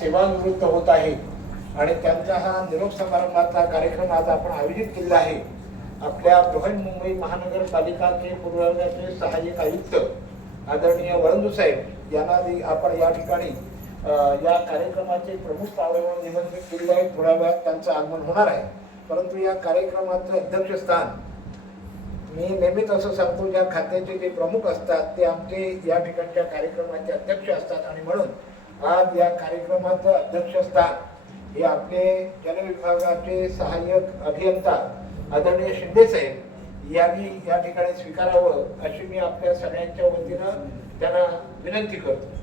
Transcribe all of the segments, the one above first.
सेवानिवृत्त होत आहे आणि त्यांचा हा निरोप समारंभाचा कार्यक्रम आज आपण आयोजित केलेला आहे। आपल्या बृहन्मुंबई महानगरपालिकाचे पूर्वचे सहाय्यक आयुक्त आदरणीय वळंदू साहेब यांना आपण या ठिकाणी या कार्यक्रमाचे प्रमुख पाहुणे म्हणून निमंत्रित केले आहे। थोड्या वेळात त्यांचं आगमन होणार आहे, परंतु या कार्यक्रमाचं अध्यक्षस्थान मी नेहमीच असं सांगतो, ज्या खात्याचे जे प्रमुख असतात ते आमचे या ठिकाणच्या कार्यक्रमाचे अध्यक्ष असतात आणि म्हणून आज या कार्यक्रमाचं अध्यक्षस्थान हे आपले जनविभागाचे सहाय्यक अभियंता आदरणीय शिंदे साहेब यांनी या ठिकाणी स्वीकारावं अशी मी आपल्या सगळ्यांच्या वतीनं त्यांना विनंती करतो।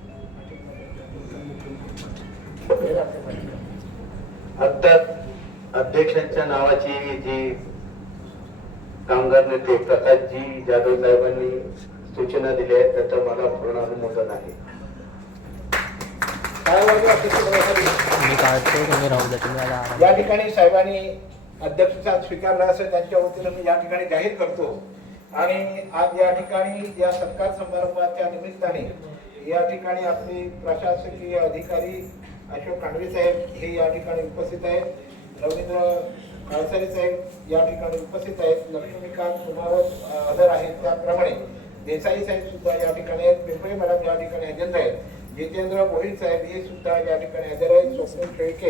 आता अध्यक्षांच्या नावाची जी कामगार नेते प्रकाशजी जाधव साहेबांनी सूचना दिल्या आहेत त्याचं मला पूर्ण अनुमोदन आहे। या ठिकाणी साहेबांनी अध्यक्षस्थान स्वीकारलं असं त्यांच्या वतीनं मी या ठिकाणी जाहीर करतो आणि आज या ठिकाणी या सत्कार समारंभाच्या निमित्ताने या ठिकाणी आपले प्रशासकीय अधिकारी अशोक कांडवे साहेब हे या ठिकाणी उपस्थित आहेत। रवींद्र काळसरे साहेब या ठिकाणी उपस्थित आहेत। लक्ष्मीकांत कुमार हजर आहेत, त्याप्रमाणे देसाई साहेब सुद्धा या ठिकाणी आहेत। पिंपळे मॅडम या ठिकाणी हजर आहेत। जितेंद्र गोहिल साहेब हे सुद्धा या ठिकाणी हजर आहेत। स्वप्नील शेळके